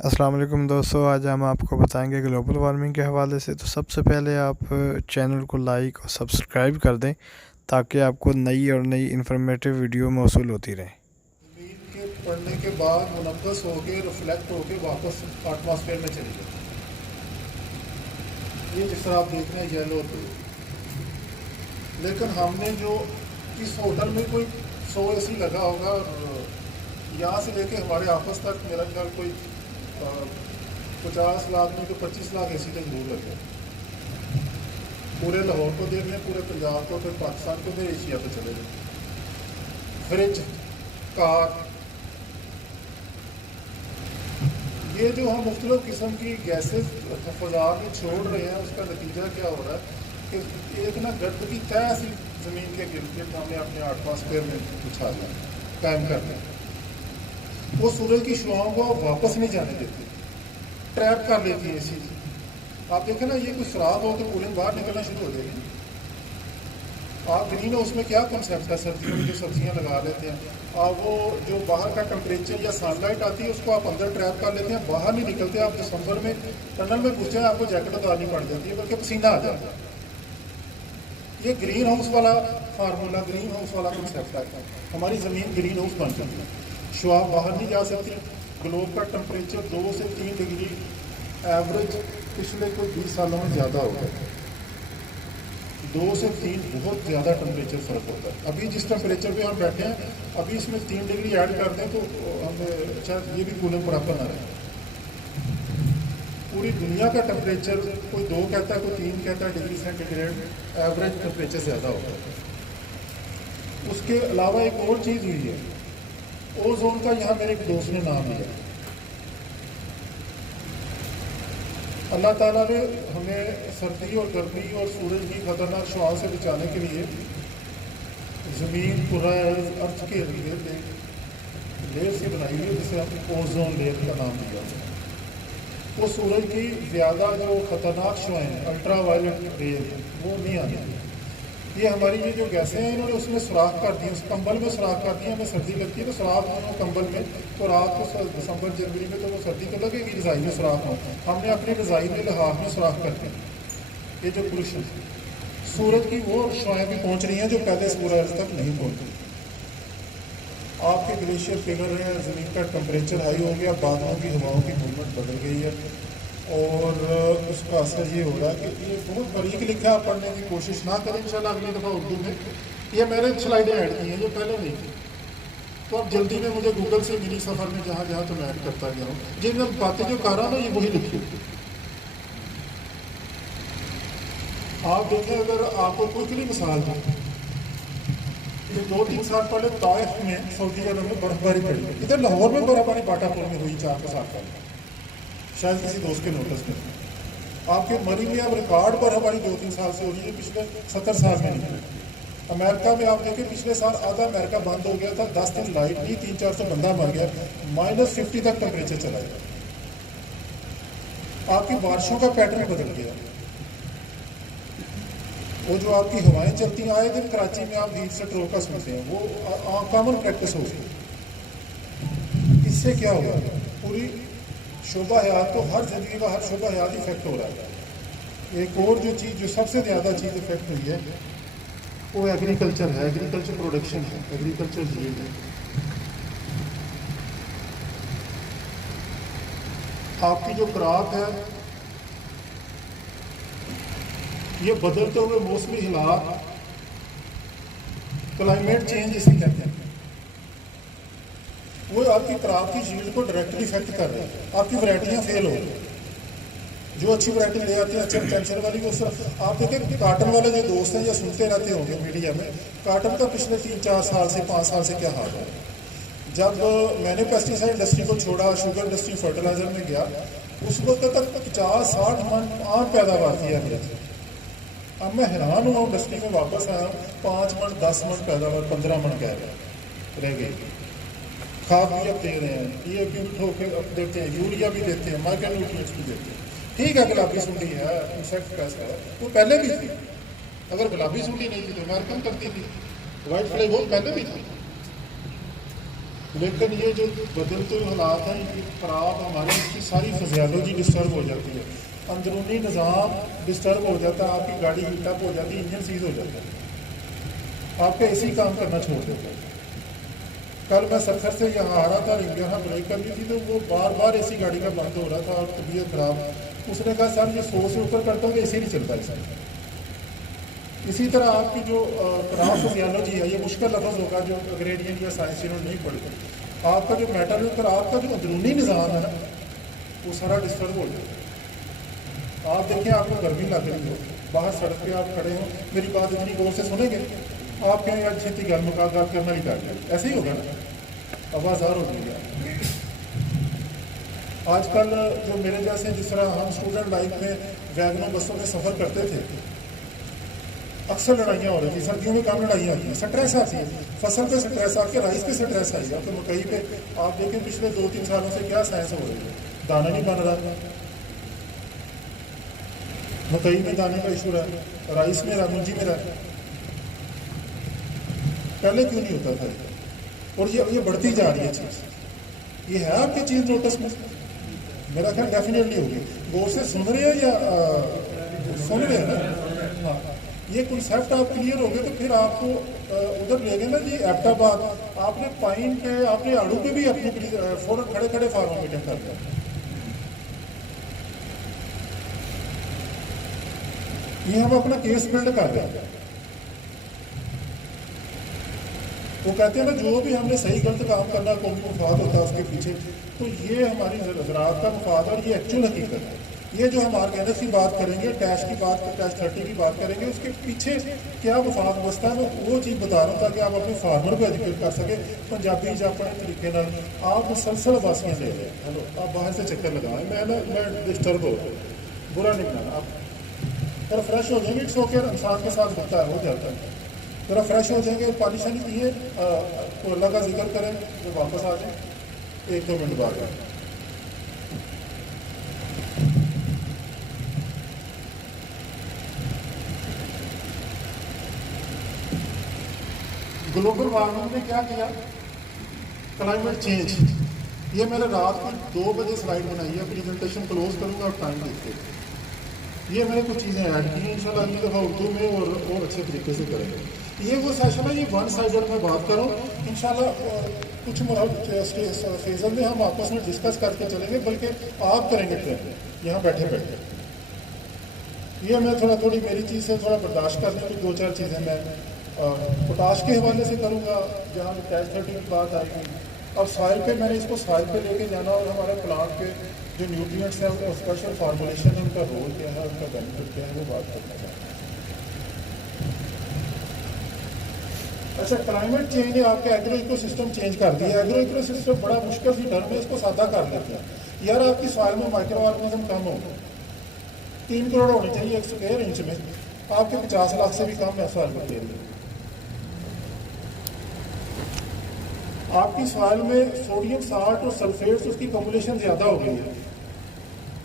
अस्सलाम वालेकुम दोस्तों, आज हम आपको बताएंगे ग्लोबल वार्मिंग के हवाले से। तो सबसे पहले आप चैनल को लाइक और सब्सक्राइब कर दें ताकि आपको नई और नई इन्फॉर्मेटिव वीडियो मौसूल होती रहे। ज़मीन के पड़ने के बाद मुनक्कस होकर रिफ्लेक्ट होकर वापस एटमॉस्फेयर में चली जाती है। ये जिस तरह आप देख रहे हैं येलो ब्लू। लेकिन हमने जो इस होटल में कोई 100 एसी लगा होगा और यहाँ से लेके हमारे ऑफिस तक मेरा ख्याल कोई 50 लाख में तो 25 लाख एसी तो जरूर लगे। पूरे लाहौर को देख लें, पूरे पंजाब को, फिर पाकिस्तान को, फिर एशिया पे चले जाए। फ्रिज, कार, ये जो हम मुख्तलिफ किस्म की गैसेस फजा में छोड़ रहे हैं, उसका नतीजा क्या हो रहा है कि एक ना गंदगी तय सी ज़मीन के गिर्द गिर्द हमने अपने एटमॉस्फेयर में बिछा दिया, कायम कर दिया। वो सूरज की शुआओं को वापस नहीं जाने देती, ट्रैप कर लेती है इसी। आप देखें ना, ये कोई शराब हो तो कूलिंग बाहर निकलना शुरू हो जाएगी। आप ग्रीन हाउस में क्या कंसेप्ट है, सर्दियों में जो सब्जियां लगा लेते हैं, आप वो जो बाहर का टेम्परेचर या सनलाइट आती है उसको आप अंदर ट्रैप कर लेते हैं, बाहर नहीं निकलते। आप दिसंबर में टनल में घुस जाए, आपको जैकेट उतारनी पड़ जाती है, बल्कि पसीना आ जाता है। ये ग्रीन हाउस वाला फार्मूला, ग्रीन हाउस वाला कंसेप्ट है। हमारी ज़मीन ग्रीन हाउस बन जाती है, शुआ बाहर नहीं जा सकती। ग्लोब का टेम्परेचर 2 से 3 डिग्री एवरेज पिछले कोई 20 सालों में ज़्यादा हो गया। 2 से 3 बहुत ज़्यादा टेम्परेचर फ़र्क होता है। अभी जिस टेम्परेचर पे हम बैठे हैं, अभी इसमें 3 डिग्री ऐड कर दें तो हमें शायद ये भी कूलिंग बराबर ना रहे। पूरी दुनिया का टेम्परेचर कोई 2 कहता है, कोई 3 कहता है डिग्री सेंटीग्रेड एवरेज टेम्परेचर ज़्यादा होता है। उसके अलावा एक और चीज़ हुई है, ओजोन का। यहाँ मेरे एक दोस्त ने नाम लिया। अल्लाह ताला ने हमें सर्दी और गर्मी और सूरज की खतरनाक शुआओं से बचाने के लिए ज़मीन पूरा अर्थ के इर्द लेयर से बनाई हुई है, जिसे हम ओजोन लेयर का नाम दिया। वो सूरज की ज़्यादा जो ख़तरनाक शुआएँ, अल्ट्रा वायलेट रेज, वो नहीं आती। ये हमारी ये जो गैसें हैं, इन्होंने उसमें सुराख कर दी, उस कंबल में सुराख कर दिया। हमें सर्दी लगती है तो सुराख हो कंबल में, तो रात को दिसंबर जनवरी में तो वो सर्दी तो लगेगी, रज़ाई में सुराख हो। हमने अपनी रज़ाई में लिहाफ में सुराख कर दी। ये जो पोल्यूशन, सूरज की वो शुआएँ भी पहुँच रही हैं जो पहले सूरज तक नहीं पहुँची। आपके ग्लेशियर पिघल रहे हैं, ज़मीन का टेम्परेचर हाई हो गया, बादलों की हवाओं की मूवमेंट बदल गई है, और उसका असर ये हो रहा है कि ये बहुत बारीक लिखा है। पढ़ने की कोशिश ना करें, इंशाल्लाह अगली दफ़ा उर्दू में। ये मैंने स्लाइडें ऐड की हैं जो पहले नहीं थी, तो अब जल्दी में मुझे गूगल से मिनी सफ़र में जहाँ जहाँ तो मैं ऐड करता गया हूँ। जिन बातें जो कर रहा हूँ ना, ये वही लिखी। आप देखें, अगर आपको कुछ भी मिसाल दूँ, ये 2-3 साल पहले ताइफ में, सऊदी अरब में बर्फबारी पड़ी। इधर लाहौर में बर्फबारी बाटापुर में हुई 4 साल पहले, शायद किसी दोस्त के नोटिस में। आपके मरी में अब रिकॉर्ड पर हमारी 2-3 साल से हो रही है, पिछले 70 साल में नहीं हुई। अमेरिका में आप देखें, पिछले साल आधा अमेरिका बंद हो गया था, 10 दिन लाइट नहीं, 300-400 बंदा मर गया, -50 तक टेम्परेचर चला गया। आपकी बारिशों का पैटर्न बदल गया। वो जो आपकी हवाएं चलती हैं, आए दिन कराची में आप हीट स्ट्रोक का सुनते हैं, वो कॉमन प्रैक्टिस हो गई। इससे क्या होगा, पूरी शोबा हयात, तो हर जिंदगी का हर शोबा हयात इफेक्ट हो रहा है। एक और जो चीज़, जो सबसे ज़्यादा चीज़ इफेक्ट हुई है, वो एग्रीकल्चर है, एग्रीकल्चर प्रोडक्शन है, एग्रीकल्चर यील्ड है। आपकी जो क्रॉप है, ये बदलते हुए मौसमी हालात, क्लाइमेट चेंज इसे कहते हैं, वो आपकी क्रॉप की यील्ड को डायरेक्टली इफेक्ट कर रहे हैं। आपकी वैरायटियाँ फेल हो रही हैं। जो अच्छी वैरायटी ले आती है, अच्छा टेंशन वाली, वो सिर्फ आप देखें, काटन वाले जो दोस्त हैं या सुनते रहते होंगे मीडिया में, काटन का पिछले 3-4 साल से 5 साल से क्या हाल है। जब मैंने पेस्टिसाइड इंडस्ट्री को छोड़ा, शुगर इंडस्ट्री, फर्टिलाइजर में गया, उस वक्त तक 50-60 मन आम पैदावार थी एवरेज। अब मैं हैरान हुआ, इंडस्ट्री में वापस आया, 5 मन 10 मन पैदावार, 15 मन कह रह गई। खाद भी अब दे रहे हैं, DAP भी ठोक देते हैं, यूरिया भी देते हैं, माइक्रो न्यूट्रिएंट्स भी देते हैं। ठीक है, गुलाबी सूंडी है, इंसेक्ट पेस्ट है, वो पहले भी थी। अगर गुलाबी सूंडी नहीं थी तो अमेरिकन करती थी, वाइट फ्लाई वो पहले भी थी। लेकिन ये जो बदलते हुए हालात हैं, ये खराब हमारे इसकी सारी फिजियोलॉजी डिस्टर्ब हो जाती है, अंदरूनी निज़ाम डिस्टर्ब हो जाता है, आपकी गाड़ी हीटअप हो जाती है, इंजन सीज हो जाता है, आपका एसी काम करना छोड़ देता है। कल मैं सफर से यहाँ आ रहा था, यहाँ ब्रेक करनी थी तो वो बार बार एसी गाड़ी का बंद हो रहा था और तबीयत खराब। उसने कहा सर ये 100 से ऊपर करता हूँ तो एसी नहीं चलता इसमें। इसी तरह आपकी जो क्राफ्ट फिजियोलॉजी है, ये मुश्किल लफ्ज़ होगा जो ग्रेडियंट या साइंस इन्होंने नहीं पढ़े, आपका जो मेटल है, आपका जो अंदरूनी निज़ाम है ना, वो सारा डिस्टर्ब हो जाए। आप देखें आपको गर्मी लग रही हो, बाहर सड़क पे आप खड़े हो, मेरी बात इतनी गौर से सुनेंगे, आप कहें यार छेती गल मुका गल करना नहीं कर, ऐसे ही होगा ना, आवाज़ार हो जाएगी। आजकल जो मेरे जैसे, जिस तरह हम स्टूडेंट लाइफ में वैगनों बसों में सफ़र करते थे, अक्सर लड़ाइयाँ हो रही थी, सर्दियों में कम लड़ाइयाँ होती हैं, स्ट्रेस आती है, फसल पे स्ट्रेस आके राइस पे स्ट्रेस आई है, तो मकई पे आप देखें पिछले 2-3 सालों से क्या साइंस हो रही है, दाना नहीं बन रहा, मकई में दाने का इशू रहा, राइस में रहा, मुंजी में रहा, पहले क्यों नहीं होता था? और ये बढ़ती जा रही है चीज़। ये है आपकी चीज़ नोटिस में? मेरा ख्याल डेफिनेटली होगी। गौर से सुन रहे हैं या सुन रहे हैं ना? हाँ, ये कॉन्सेप्ट आप क्लियर हो गए तो फिर आपको उधर ले गए ना जी एबटाबाद, आपने पाइन पे, आपने आड़ू पे भी अपनी फौरन खड़े खड़े फार्म मीटिंग कर दिया। ये हम अपना केस बिल्ड कर रहे हैं। वो कहते हैं ना जो भी हमने सही गलत काम करना, कौमी मुफाद होता है उसके पीछे, तो ये हमारी ज़राअत का मुफाद और ये एक्चुअल हकीकत है। ये जो हम ऑर्गेनिक्स की बात करेंगे, टैश की बात, टैश 30 की बात करेंगे, उसके पीछे क्या मुफाद बसता है, वो चीज़ बता रहा हूँ ताकि आप अपने फार्मर को एजुकेट कर सके पंजाबी या अपने तरीके ना। आप मुसलसल बासियाँ ले रहे हैं, हेलो आप बाहर से चक्कर लगाएं, मैं डिस्टर्ब हो बुरा नहीं बनाना, आप थोड़ा फ्रेश हो जाएंगे, इट्स ओके, इंसान के साथ होता है, हो जाता है, थोड़ा फ्रेश हो जाएंगे, पानी शानी पिए, तो अल्लाह का जिक्र करें, तो वापस आ जाए 1-2 मिनट बाद। ग्लोबल वार्मिंग ने क्या किया, क्लाइमेट चेंज, ये मैंने रात को 2 बजे स्लाइड बनाई है, प्रेजेंटेशन क्लोज करूँगा और टाइम देखते, ये मैंने कुछ चीज़ें ऐड की हैं, इंशाल्लाह अगली दफ़ा उर्दू में और अच्छे तरीके से करेंगे। ये वो सेशन है, ये वन साइडेड में बात करूँ, इंशाल्लाह कुछ फेजल में हम आपस में डिस्कस करके चलेंगे, बल्कि आप करेंगे ट्रेन यहाँ बैठे बैठे। ये मैं थोड़ी मेरी चीज़ से थोड़ा बर्दाश्त करने की 2-4 चीज़ें मैं पोटाश के हवाले से करूँगा, जहाँ टैश 30 की बात आएगी। अब सॉइल पे मैंने इसको सॉइल पे लेके जाना, और हमारे प्लांट पे जो न्यूट्रिएंट्स हैं और स्पेशल फार्मूलेशन है, उनका रोल क्या है, उनका बेनिफिट क्या है, वो बात करना चाहते हैं। अच्छा, क्लाइमेट चेंज ने आपका एग्रो इकोसिस्टम चेंज कर दिया। एग्रो इकोसिस्टम बड़ा मुश्किल सी टर्म है, इसको सादा कर लेते हैं। यार आपकी सॉइल में माइक्रो ऑर्गेनिज्म कम हो, 3 करोड़ होनी चाहिए 1 स्क्वायर इंच में, आपके 50 लाख से भी कम है सॉइल मटेरियल। आपकी सॉइल में सोडियम साल्ट और सल्फेट्स उसकी कम्युलेशन ज़्यादा हो गई है।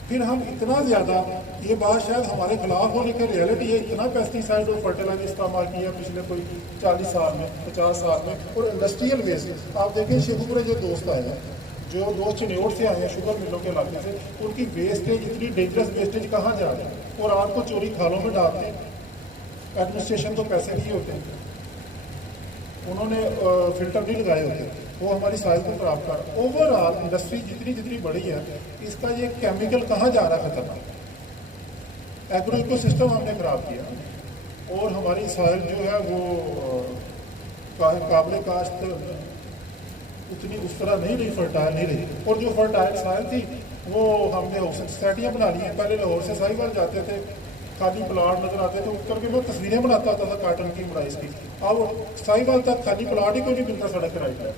फिर हम इतना ज़्यादा, ये बात शायद हमारे खिलाफ हो, लेकिन रियलिटी है, इतना पेस्टिसाइड और फर्टिलाइजर इस्तेमाल किया पिछले कोई 40 साल में, 50 साल में। और इंडस्ट्रियल वेस्ट आप देखें, शेखुपुरे जो दोस्त आए हैं, जो दोस्त चिन्योट से आए हैं, शुगर मिलों के इलाके से, उनकी वेस्टेज, इतनी डेंजरस वेस्टेज कहाँ जा रही है, और आपको चोरी खालों में डालते हैं। एडमिनिस्ट्रेशन को पैसे दिए होते हैं, उन्होंने फिल्टर नहीं लगाए होते, वो हमारी साइज को खराब कर। ओवरऑल इंडस्ट्री जितनी बड़ी है, इसका ये केमिकल कहाँ जा रहा है खतरनाक। एग्रो इको सिस्टम हमने ख़राब किया, और हमारी सॉइल जो है वो काबिल काश्त उतनी उस तरह नहीं रही, फर्टाइल नहीं रही। और जो फर्टाइल सॉइल थी वो हमने सोसाइटियाँ बना ली हैं। पहले लाहौर से साहिवाल जाते थे, खाली प्लाट नजर आते थे, उतर के मैं तस्वीरें बनाता होता था काटन की प्राइस की। अब साहिवाल तक खाली प्लाट ही कोई नहीं मिलता सड़क किराए पर।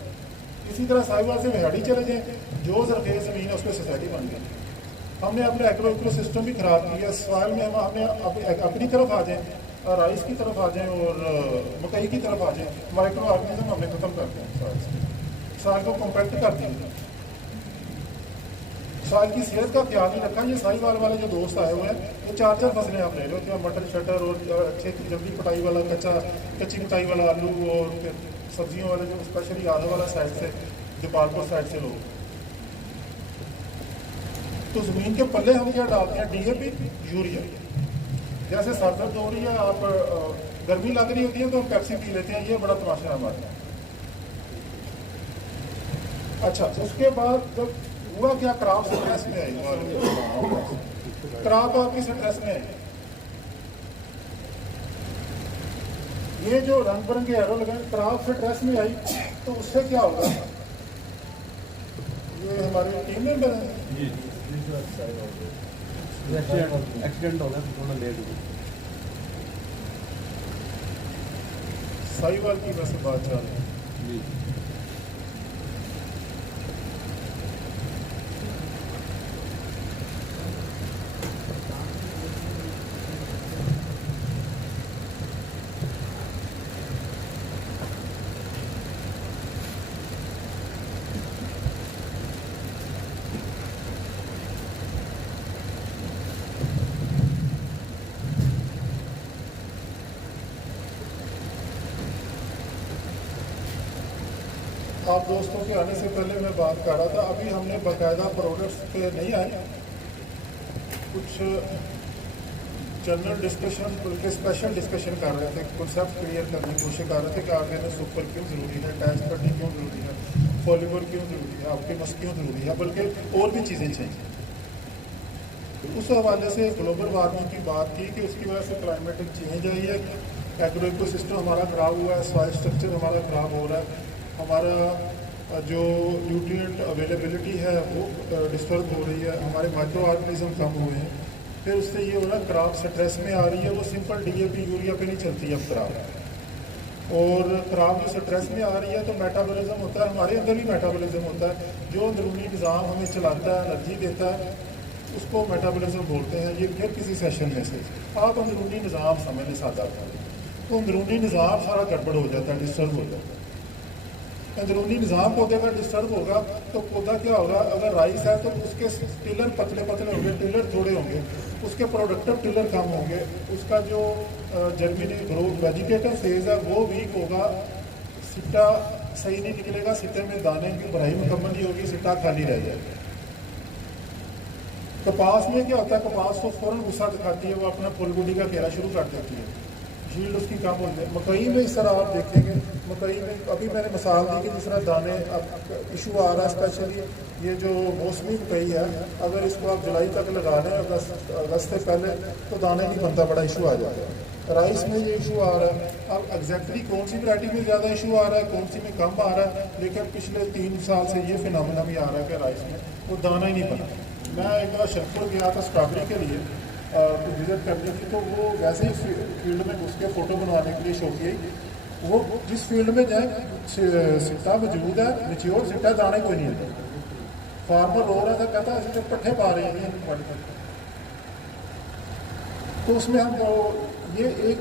इसी तरह साहिवाल से मेहाड़ी चले जाए, जो सरफेस ज़मीन है उस पर सोसाइटी बन गई। हमने अपने एग्रो इको सिस्टम भी ख़राब किया। सॉइल में हमने अपनी तरफ आ जाएँ, राइस की तरफ आ जाएँ और मकई की तरफ आ जाएँ, माइक्रो ऑर्गेनिज्म हमने ख़त्म कर दिया, सॉइल को कॉम्पैक्ट कर दिया, सॉइल की सेहत का ख्याल नहीं रखा। ये साहिवाल वाले जो दोस्त आए हुए हैं, ये 4 फसलें आप ले लो, क्या मटर शटर और अच्छे जल्दी पटाई वाला कच्ची पटाई वाला आलू, और फिर सब्जियों वाले जो स्पेशली आलू वाला साइड से जपालपुर साइड से लोग। तो ज़मीन के पल्ले हम क्या डालते हैं, DAP, यूरिया। जैसे सर्द हो रही है, आप गर्मी लग रही होती है तो हम पेप्सी पी लेते हैं, ये बड़ा तमाशा है हमारा। अच्छा, उसके बाद जब हुआ क्या, क्रॉप स्ट्रेस में आई, क्रॉप आपकी स्ट्रेस में आई, ये जो रंग बिरंगे एरो लगाए क्रॉप स्ट्रेस में आई, तो उससे क्या होगा, ये हमारी टीम मेंबर है, एक्सीडेंट हो गया थोड़ा लेट हो साहिवाल की वैसे बात चल रही है। जी। आप दोस्तों के आने से पहले मैं बात कर रहा था, अभी हमने बाकायदा प्रोडक्ट्स पे नहीं आए, कुछ जनरल डिस्कशन बल्कि स्पेशल डिस्कशन कर रहे थे, कॉन्सेप्ट क्लियर करने की कोशिश कर रहे थे कि आगे में सुपर क्यों ज़रूरी है, टैच कटिंग क्यों ज़रूरी है, फॉलीवर क्यों ज़रूरी है, आपके मस क्यों ज़रूरी है, बल्कि और भी चीज़ें चाहिए। तो उस हवाले से ग्लोबल वार्मिंग की बात की कि उसकी वजह से क्लाइमेटिक चेंज आई है, एग्रो इको सिस्टम हमारा ख़राब हुआ है, सॉइल स्ट्रक्चर हमारा ख़राब हो रहा है, हमारा जो न्यूट्रिएंट अवेलेबिलिटी है वो डिस्टर्ब हो रही है, हमारे माइक्रो ऑर्गेनिज्म कम हुए हैं। फिर उससे ये हो रहा है क्रॉप स्ट्रेस में आ रही है, वो सिंपल DAP यूरिया पे नहीं चलती है अब क्रॉप। और क्रॉप जो स्ट्रेस में आ रही है तो मेटाबॉलिज्म होता है, हमारे अंदर भी मेटाबॉलिज्म होता है, जो अंदरूनी निज़ाम हमें चलाता है, एनर्जी देता है, उसको मेटाबॉलिज्म बोलते हैं। ये फिर किसी सेशन में से आप अंदरूनी निज़ाम समझ लें सादा, तो अंदरूनी निज़ाम सारा गड़बड़ हो जाता है, डिस्टर्ब हो जाता है। अंदरूनी निज़ाम पौधे का डिस्टर्ब होगा तो पौधा क्या होगा, अगर राइस है तो उसके टिलर पतले पतले होंगे, टिलर थोड़े होंगे, उसके प्रोडक्टिव टिलर कम होंगे, उसका जो जर्मिनी ग्रोथ वेजिटेटिव फेज है वो वीक होगा, सिट्टा सही नहीं निकलेगा, सिट्टे में दाने की भराई मुकम्मल नहीं होगी, सिट्टा खाली रह जाएगा। कपास में क्या होता है, कपास को फौरन गुस्सा दिखाती है, वो अपना फुलगुडी का घेरा शुरू कर देती है, यील्ड उसकी कम होती है। मकई में इस तरह आप देखेंगे, मकई में अभी मैंने मिसाल दी कि जिस तरह दाने अब इशू आ रहा है, स्पेशली ये जो मौसमी मकई है, अगर इसको आप जुलाई तक लगा लें, अगस्त से पहले, तो दाने नहीं बनता, बड़ा इशू आ जाता है। राइस में ये इशू आ रहा है, अब एग्जैक्टली कौन सी वैरायटी में ज़्यादा इशू आ रहा है, कौन सी में कम आ रहा है, लेकिन पिछले 3 साल से ये फिनोमेना भी आ रहा है कि राइस में वो दाना ही नहीं बना। मैं एक बार शरपुर गया था स्ट्रॉबेरी के लिए, विज़िट करनी थी, तो वो वैसे ही फील्ड में घुस के फ़ोटो बनवाने के लिए शौकी आई, वो जिस फील्ड में जाए सिट्टा मौजूद है, मेच्योर सिट्टा, दाने कोई नहीं है। फार्मर रो रहा था, कहता है तो पट्ठे पा रहे हैं तो उसमें हम ये एक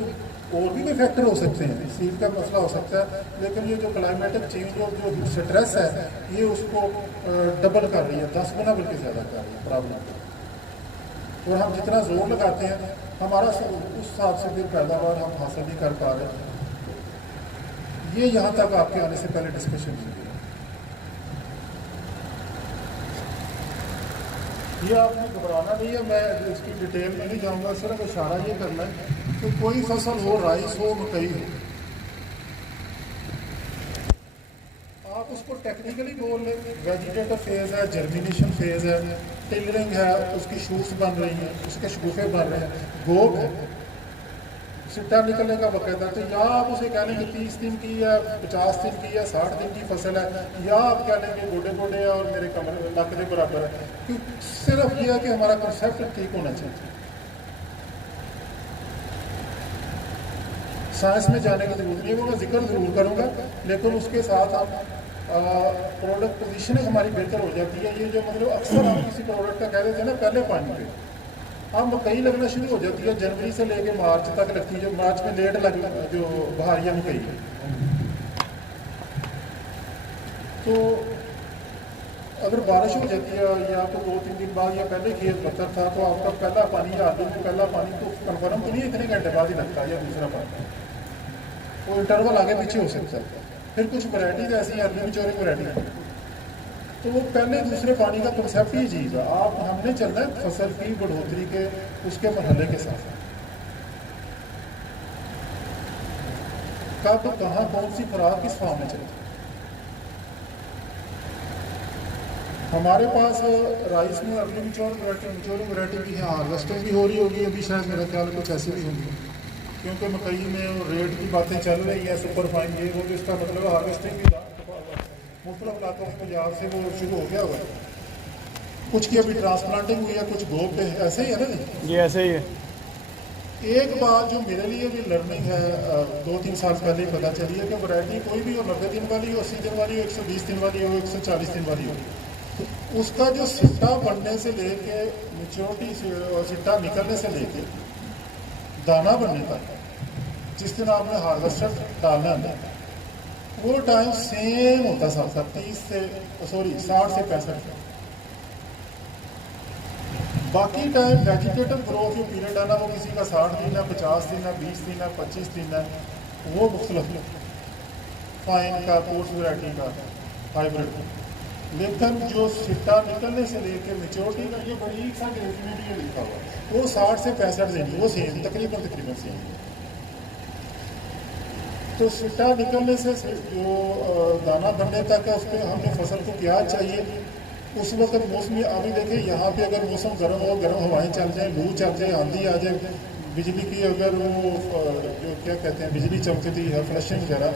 और भी फैक्टर हो सकते हैं, सीड का मसला हो सकता है, लेकिन ये जो क्लाइमेटिक चेंज और जो स्ट्रेस है ये उसको डबल कर रही है, 10 गुना बल्कि ज़्यादा कर रही है प्रॉब्लम। और हम जितना जोर लगाते हैं हमारा उस हिसाब से फिर पैदावार हम हासिल नहीं कर पा रहे। ये यहाँ तक आपके आने से पहले डिस्कशन हुई है। ये आपने घबराना नहीं है, मैं इसकी डिटेल में नहीं जाऊँगा, सिर्फ इशारा ये करना है कि कोई फसल हो, राइस हो, मकई हो, आप उसको टेक्निकली बोल लें, वेजिटेटिव फेज़ है, जर्मिनेशन फेज़ है, टिलरिंग है, उसकी शूट्स बन रही हैं, उसके शगुफे बन रहे हैं, गोब है, सिट्टा निकलने का बाकायदा, तो या आप उसे कह लेंगे 30 दिन की या 50 दिन की या 60 दिन की फसल है, या आप कह लेंगे गोडे गोडे है और मेरे कमरे लक के बराबर है। क्योंकि सिर्फ ये है कि हमारा कंसेप्ट ठीक होना चाहिए, साइंस में जाने की जरूरत नहीं है, वो मैं जिक्र ज़रूर करूँगा, लेकिन उसके साथ हम प्रोडक्ट पोजीशनिंग हमारी बेहतर हो जाती है। ये जो मतलब अक्सर हम किसी प्रोडक्ट का कह देते हैं ना पहले पानी पे, अब मकई लगना शुरू हो जाती है, जनवरी से लेके मार्च तक लगती है, जो मार्च में लेट लग जो बहारिया मकई है। तो अगर बारिश हो जाती है या तो 2-3 दिन बाद या पहले खेत बतर था, तो आपका पहला पानी या आलू में पहला पानी तो कन्फर्म तो नहीं इतने घंटे बाद ही लगता है, या दूसरा पानी, वो इंटरवल आगे पीछे हो सकता है। फिर कुछ वैरायटीज ऐसी हैं, अर्ली मैच्योरिंग वैरायटी तो वो पहले दूसरे पानी का कंसेप्ट ही अजीब है। आप हमने चलना है फसल की बढ़ोतरी के उसके मरहले के साथ, कब कहाँ कौन सी खुराक किस फॉर्म में चलती है। हमारे पास राइस में अगली मिच्योर वैरायटी की है, हार्वेस्टिंग भी हो रही होगी अभी, शायद मेरा ख्याल कुछ ऐसी भी होंगी, क्योंकि मकई में रेट की बातें चल रही हैं, सुपर फाइन ये वो, जिसका मतलब हार्वेस्टिंग भी मुख्तलिफ इलाकों में पंजाब से वो शुरू हो गया हुआ है। कुछ की अभी ट्रांसप्लांटिंग हुई है, कुछ गो पे ऐसे ही है ना जी। ये ऐसे ही है। एक बात जो मेरे लिए भी लर्निंग है, 2-3 साल पहले ही पता चली है कि वैरायटी कोई भी हो, 90 दिन वाली हो, 80 दिन वाली हो, 120 दिन वाली हो, 140 दिन वाली हो, उसका जो सिट्टा बनने से लेके मेच्योरिटी सिट्टा निकलने से लेके दाना बनने तक, जिस दिन आपने हार्वेस्टर डालना है, वो टाइम सेम होता है सबका, 60 से 65। बाकी टाइम वेजिटेटिव ग्रोथ जो पीरियड है ना, वो किसी का 60 दिन है, 50 दिन है, 20 दिन है, 25 दिन है, वो मुख्तलिफ फाइन का, कोर्स वैरायटी का, हाइब्रिड। लेकिन जो सिट्टा निकलने से लेके मेच्योरिटी का, ये बड़ी सा ग्रेड में भी लिखा हुआ है, वो 60 से 65 दिन, वो सेम तकरीबन सेम है। तो सिट्टा निकलने से जो दाना बनने तक है, उस पर हमें फसल को क्या चाहिए उस वक्त मौसमी। अभी देखिए यहाँ पे अगर मौसम गर्म हो, गर्म हवाएं चल जाए, लू चल जाए, आंधी आ जाए, बिजली की अगर वो जो क्या कहते हैं बिजली चमकती है, फ्लशिंग वगैरह,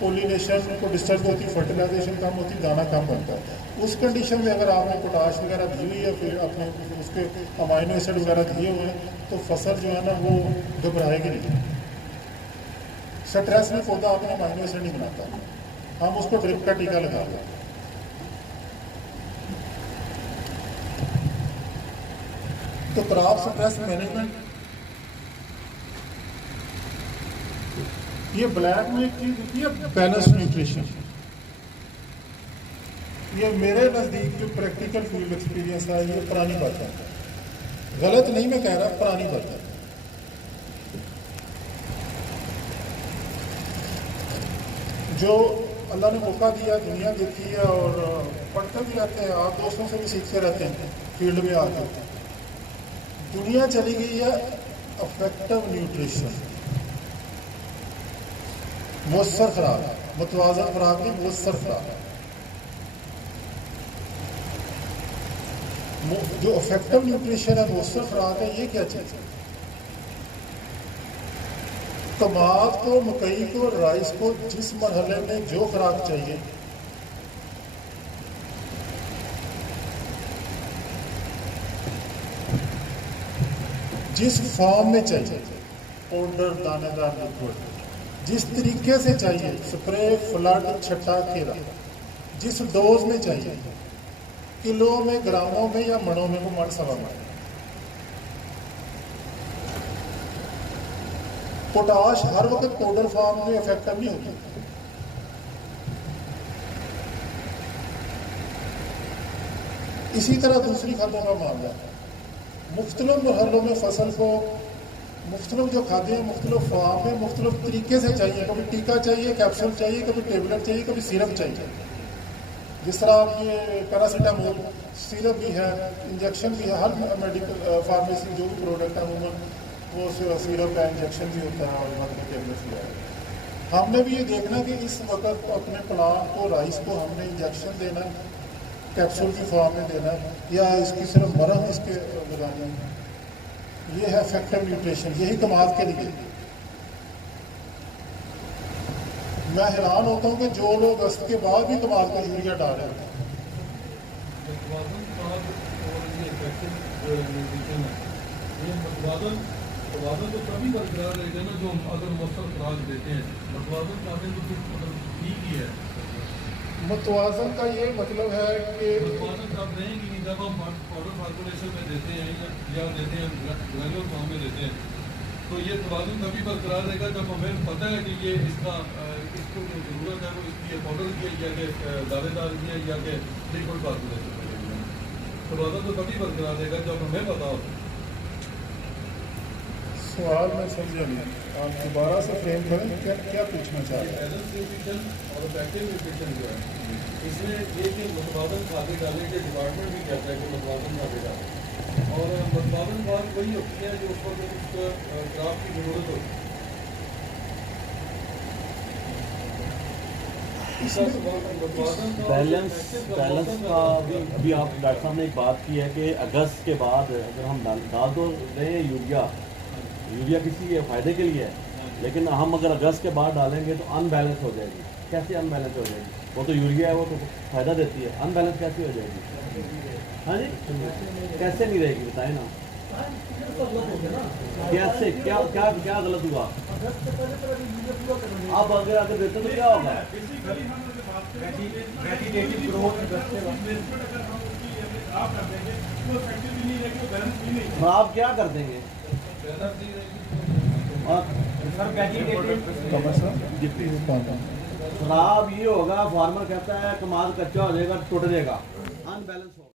पोलिनेशन को डिस्टर्ब होती, फर्टिलाइजेशन कम होती, दाना कम बनता है। उस कंडीशन में अगर आपने पोटाश वगैरह दी हुई है, फिर अपने उसके अमाइनो एसिड वगैरह दिए हुए हैं, तो फसल जो है ना वो घबराएगी नहीं। स्ट्रेस में पौधा अपना अमाइनो एसिड नहीं बनाता, हम उसको ड्रिप का टीका लगा दें। तो क्रॉप स्ट्रेस मैनेजमेंट, ये ब्लैक में एक चीज होती है बैलेंस न्यूट्रिशन। ये मेरे नज़दीक जो प्रैक्टिकल फील्ड एक्सपीरियंस है, ये पुरानी बात है, गलत नहीं मैं कह रहा, पुरानी बात है। जो अल्लाह ने मौका दिया, दुनिया देखी है और पढ़ते भी रहते हैं, आप दोस्तों से भी सीखते रहते हैं फील्ड में आकर। दुनिया चली गई है अफेक्टिव न्यूट्रिशन, मुअस्सर खुराक, मुतवाज़न खुराक की मुअस्सर खुराक। जो अफेक्टिव न्यूट्रिशन है, मुअस्सर खुराक है, ये क्या चीज़ है? टमाट को, मकई को, राइस को जिस मरहले में जो खुराक चाहिए, जिस फॉर्म में चाहिए, पाउडर, दानेदार, लिक्विड, जिस तरीके से चाहिए, स्प्रे, फ्लड, छट्टा, खेरा, जिस डोज में चाहिए, किलो में, ग्रामों में या मणों में, वो मन सवा मन। पोटाश हर वक्त पाउडर फॉर्म में इफेक्टिव नहीं होती। इसी तरह दूसरी खादों का मामला है, मुख्तलिफ मरहलों में फसल को मुख्तलिफ जो खाद्य हैं, मुख्तलिफ फॉर्म में, मुख्तलिफ तरीके से चाहिए। कभी टीका चाहिए, कैप्सूल चाहिए, कभी टेबलेट चाहिए, कभी सिरप चाहिए। जिस तरह आप ये पैरासीटामोल सिरप भी है, इंजेक्शन भी है, हर मेडिकल फार्मेसी जो भी प्रोडक्ट है अमूमन वो सिरप है, इंजेक्शन भी होता है और बाकी टेबलेट्स भी है। हमने भी ये देखना कि इस वक्त अपने प्लांट को, राइस को हमने इंजेक्शन देना है, कैप्सूल की फॉर्म में देना है, या इसकी सिर्फ मरहम इसके लगानी है। ये है इफेक्टिव न्यूट्रिशन, यही कमाल के लिए। मैं हैरान होता हूँ कि जो लोग अस्त के बाद भी कमाल का यूरिया डाल रहे हैं। मतवाज़न तो तभी बरकरार रहेगा ना जो अगर मौसम खुराक देते हैं। मतवाज़न खाते तो फिर मतलब ठीक ही है। मतवाज़न का ये मतलब है कि मतवाज़न तब रहेंगी नहीं जब हम पाउडर फार्मुलेशन में देते हैं या देते हैं ग्रेनुलर फॉर्म में देते हैं, तो ये तवाज़न तभी बरकरार रहेगा जब हमें पता है कि ये इसको जो ज़रूरत है वो इसकी पाउडर की है या कि दानेदार की है या कि लिक्विड फार्मुलेशन में। तवाज़न तो तभी बरकरार रहेगा जब हमें पता हो। सवाल मैं समझा नहीं, आप दोबारा से फ्रेम करें, क्या क्या पूछना चाह रहे हैं? बैलेंस न्यूट्रिशन और बैक्टीरियल न्यूट्रिशन जो है इसमें ये कि मुतवाज़न खाद्य डालने के डिपार्टमेंट भी कहता है कि मुतवाज़न खाद्य डालें, और मुतवाज़न खाद वही होती है जो उस वक्त उस क्रॉप की ज़रूरत होती है। बैलेंस का अभी आप डॉक्टर साहब ने एक बात की है कि अगस्त के बाद अगर हम डाल तो रहे हैं यूरिया किसी के फ़ायदे के लिए है, लेकिन हम अगर अगस्त के बाद डालेंगे तो अनबैलेंस हो जाएगी। कैसे अनबैलेंस हो जाएगी? वो तो यूरिया है, वो तो फ़ायदा देती है, अनबैलेंस कैसे हो जाएगी? हाँ जी, कैसे नहीं रहेगी बताएं ना, कैसे क्या क्या क्या गलत हुआ? आप अगर देते तो क्या होगा? खराब क्या कर देंगे? खराब ये होगा, फार्मर कहता है कमाल कच्चा हो जाएगा, टूट जाएगा, अनबैलेंस होगा।